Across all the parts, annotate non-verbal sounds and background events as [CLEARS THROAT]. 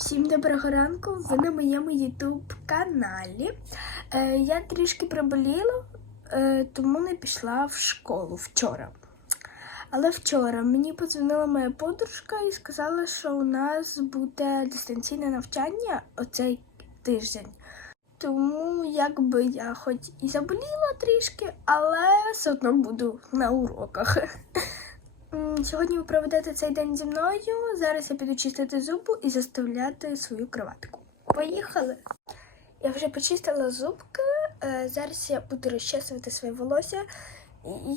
Всім доброго ранку! Ви на моєму YouTube каналі. Е, я трішки приболіла, е, тому не пішла в школу вчора. Але вчора мені подзвонила моя подружка і сказала, що у нас буде дистанційне навчання оцей тиждень. Тому якби я хоч і заболіла трішки, але все одно буду на уроках. [LAUGHS] Сьогодні ви проведете цей день зі мною. Зараз я піду чистити зубу і заставляти свою кроватку. Поїхали! Я вже почистила зубки. е, Зараз я буду розчесувати своє волосся. І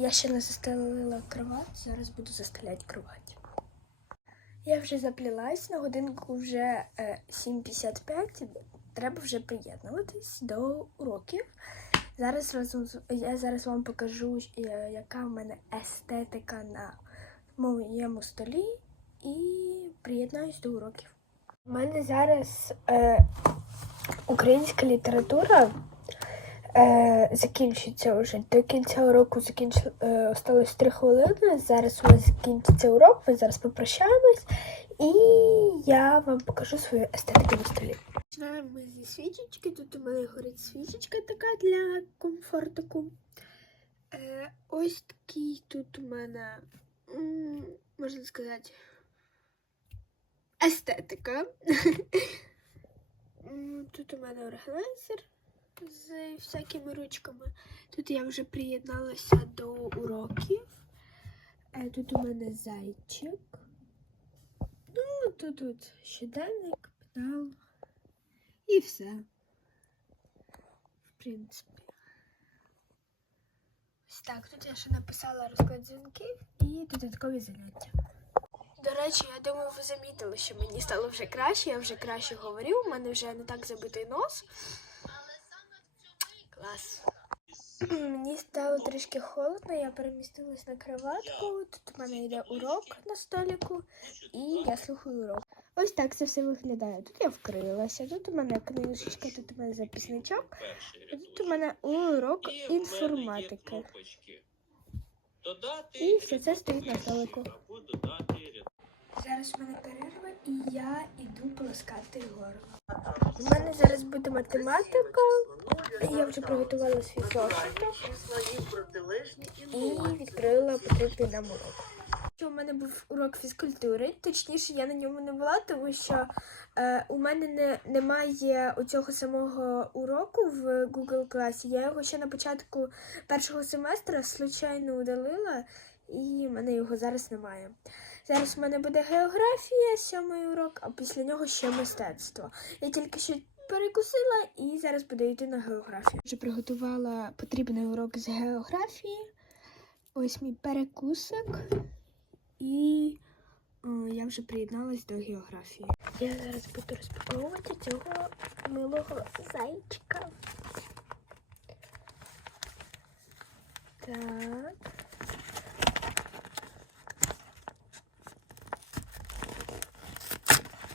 я ще не застелила кровать. Зараз буду застеляти кровать. Я вже заплілась, на годинку вже е, 7.55. Треба вже приєднуватись до уроків. Зараз я зараз вам покажу, е, яка в мене естетика на моєму столі, і приєднаюсь до уроків. У мене зараз е, українська література е, закінчиться вже. До кінця уроку закінч... е, осталось 3 хвилини. Зараз у нас закінчиться урок, ми зараз попрощаємось, і я вам покажу свою естетику на столі. Починаємо ми зі свічечки. Тут у мене горить свічечка така для комфортику. Е, ось такий тут у мене, можна сказати, естетика. [LAUGHS] Тут у мене органайзер з всякими ручками. Тут я вже приєдналася до уроків. Е, Тут у мене зайчик. Ну, тут, тут щоденник, педал. І все. В принципі. Ось так, тут я ще написала розклад дзвінків і додаткові заняття. До речі, я думаю, ви замітили, що мені стало вже краще, я вже краще говорю, у мене вже не так забитий нос. Клас. [CLEARS THROAT] Мені стало трішки холодно, я перемістилась на кроватку. Тут у мене йде урок на столику, і я слухаю урок. Ось так це все виглядає. Тут я вкрилася, тут у мене книжечка, тут у мене записничок, а тут у мене урок інформатики. І все це стоїть на столику. Зараз у мене перерва і я іду полоскати горло. У мене зараз буде математика. Я вже приготувала свій зошиток і відкрила потрібний нам урок. У мене був урок фізкультури, точніше, я на ньому не була, тому що е, у мене не, немає оцього самого уроку в Google класі. Я його ще на початку першого семестра случайно удалила, і в мене його зараз немає. Зараз в мене буде географія, сьомий урок, а після нього ще мистецтво. Я тільки що перекусила і зараз буду йти на географію. Вже приготувала потрібний урок з географії. Ось мій перекусик. І о, я вже приєдналась до географії. Я зараз буду розпаковувати цього милого зайчика. Так.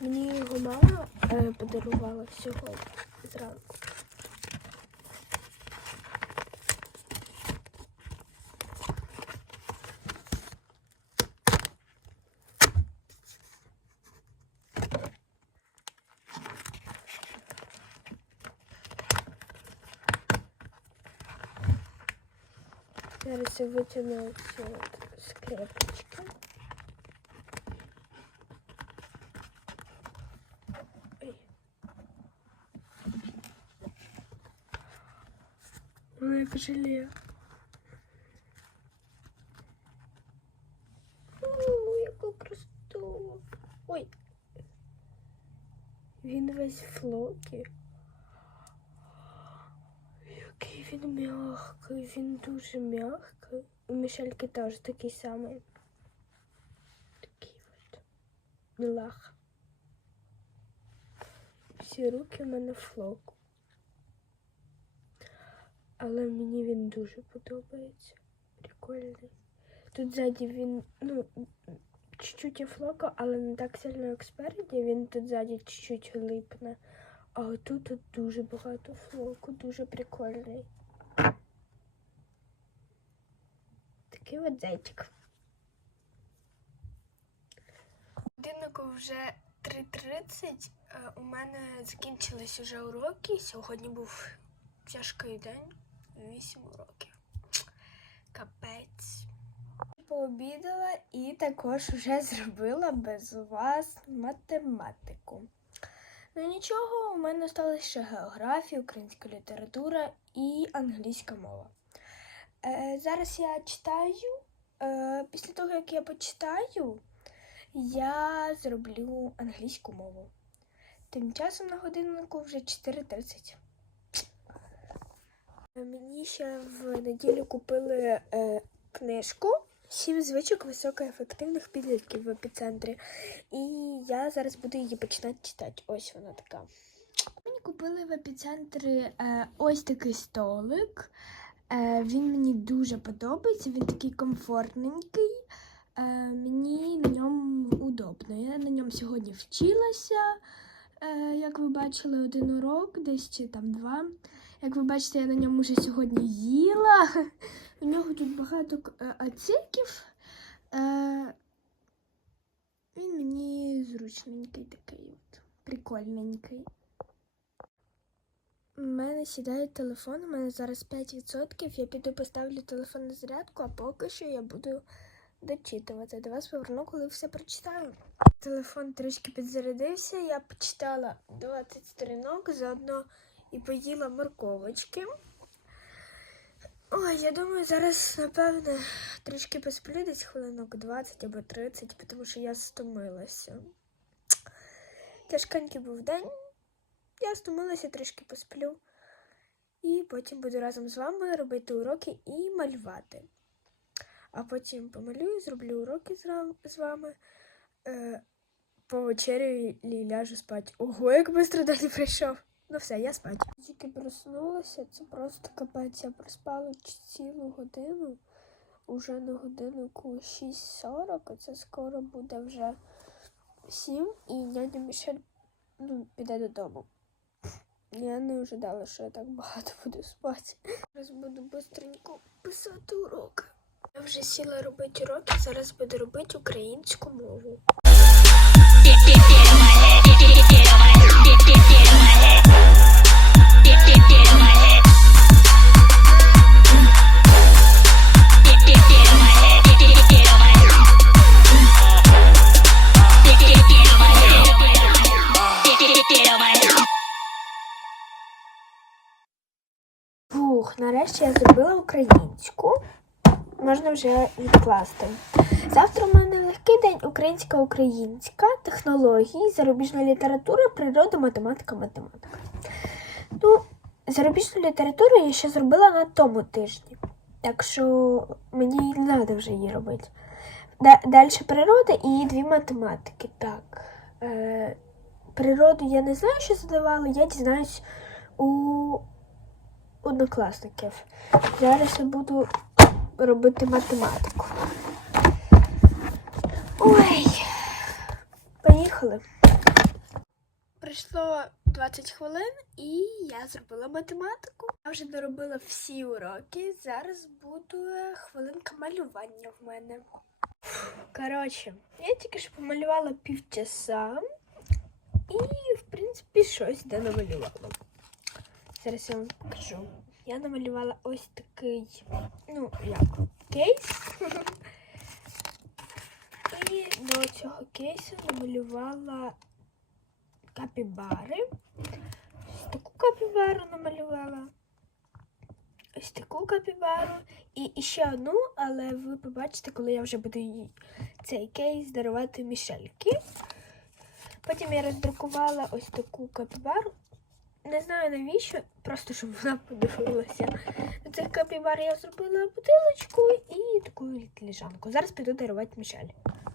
Мені його мама е, подарувала всього Зараз я витягну ці от скрепочки. Ой. Ой, як жалею. О, яку красоту. Ой. Він весь в флокі. Який він м'який, він дуже м'який. У Мішельки теж такий самий. Такий от. Мілах. Всі руки в мене флоку. Але мені він дуже подобається. Прикольний. Тут ззаді він, ну, чуть-чуть є флока, але не так сильно, як спереді. Він тут ззаді чуть-чуть липне. А отут тут дуже багато флоку, дуже прикольний. Такий от зайчик. Годиннику вже 3.30 е, у мене закінчились уже уроки. Сьогодні був тяжкий день. 8 уроків. Капець. Пообідала і також вже зробила без вас математику. Ну нічого, у мене залишилася ще географія, українська література і англійська мова. Е, зараз я читаю. Е, після того, як я почитаю, я зроблю англійську мову. Тим часом на годиннику вже 4.30. Мені ще в неділю купили е, книжку Сім звичок високоефективних підлітків в епіцентрі. І я зараз буду її починати читати. Ось вона така. Мені купили в епіцентрі е, ось такий столик. Е, він мені дуже подобається, він такий комфортненький. Е, мені на ньому удобно. Я на ньому сьогодні вчилася. Е, як ви бачили, один урок, десь чи там два. Як ви бачите, я на ньому вже сьогодні їла. У нього тут багато оцінків. Він мені зручненький такий от, прикольненький. У мене сідає телефон, у мене зараз 5%. Я піду поставлю телефон на зарядку, а поки що я буду дочитувати. До вас поверну, коли все прочитаю. Телефон трішки підзарядився, я почитала 20 сторінок, заодно і поїла морковочки. Ой, я думаю, зараз, напевне, трішки посплю десь хвилинок 20 або 30, тому що я стомилася. Тяжкенький був день. Я стомилася, трішки посплю. І потім буду разом з вами робити уроки і малювати. А потім помалюю, зроблю уроки з вами. Е, повечерю і ляжу спати. Ого, як швидко далі прийшов. Ну все, я спать. Тільки проснулася, це просто капець. Я проспала цілу годину. Уже на годиннику 6.40, а це скоро буде вже 7, і няня Мішель ну, піде додому. Я не ожидала, що я так багато [LAUGHS] буду спати. Зараз буду швидко писати уроки. Я вже сіла робити уроки, зараз буду робити українську мову. Я зробила українську. Можна вже відкласти. Завтра у мене легкий день українська українська, технології, зарубіжна література, природа, математика, математика. Ну, зарубіжну літературу я ще зробила на тому тижні. Так що мені не треба вже її робити. Далі природа і дві математики. Так. Е, природу я не знаю, що задавала, я дізнаюсь у однокласників. Зараз я буду робити математику. Ой, поїхали. Пройшло 20 хвилин і я зробила математику. Я вже доробила всі уроки. Зараз буде хвилинка малювання в мене. Коротше, я тільки що помалювала півчаса і, в принципі, щось де намалювала. Зараз я вам покажу. Я намалювала ось такий, ну, як, кейс. [LAUGHS] І до цього кейсу намалювала капібари. Ось таку капібару намалювала. Ось таку капібару. І, ще одну, але ви побачите, коли я вже буду їй цей кейс дарувати Мішельки. Потім я роздрукувала ось таку капібару. Не знаю навіщо, просто щоб вона подивилася. До цих капібар я зробила бутилочку і таку ліжанку. Зараз піду дарувати Мішель.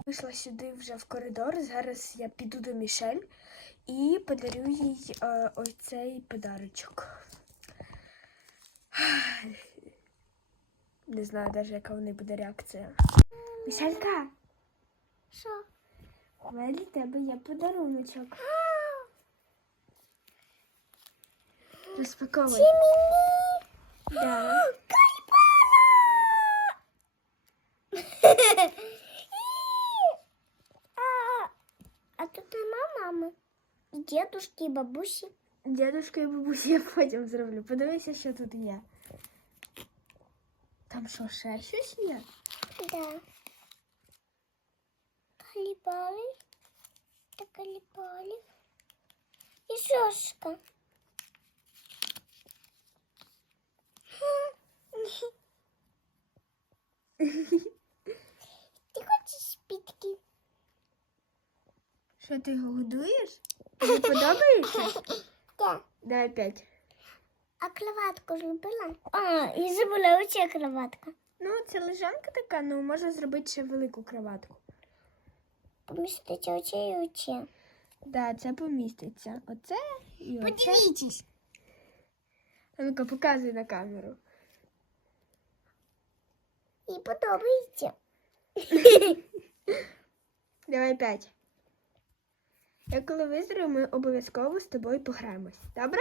Вийшла сюди вже в коридор. Зараз я піду до Мішель і подарю їй е, ось цей подарочок. [SIGHS] Не знаю навіть, яка в неї буде реакція. Мішелька, Що? у мене для тебе є подаруночок. Розпаковуй. Да. [GASPS] [LAUGHS] А тут нема мами. І дідушки, і бабусі. Дядушка і бабусі [LAUGHS] я потім зроблю. Подивися, що тут є. Там що, ще щось є? Да. Калібали. Та калібали. І сошка. Ти хочеш спітки? Що ти його годуєш? Тобі подобається? [LAUGHS] Так. Дай п'ять. А кроватку зробила? А, і забула оця кроватка. Ну, це лежанка така, ну можна зробити ще велику кроватку. Поміститься оце і оце. Да, це поміститься. Оце і оце. Подивіться. А ну-ка, показуй на камеру. І подобається. [LAUGHS] Давай п'ять. Я коли виздоровію, ми обов'язково з тобою пограємось. Добре?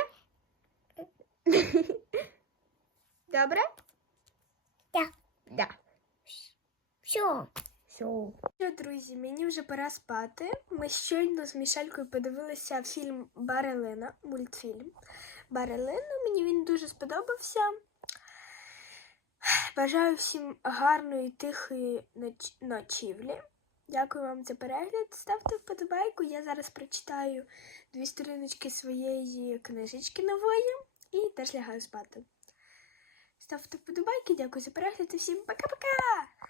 [LAUGHS] Добре? Так. Да. Все. Все. Що, друзі, мені вже пора спати. Ми щойно з Мішелькою подивилися фільм Барелина, мультфільм. Барелина, мені він дуже сподобався. Бажаю всім гарної, тихої ноч- ночівлі. Дякую вам за перегляд. Ставте вподобайку. Я зараз прочитаю дві сторіночки своєї книжечки нової і теж лягаю спати. Ставте вподобайки, дякую за перегляд і всім пока-пока!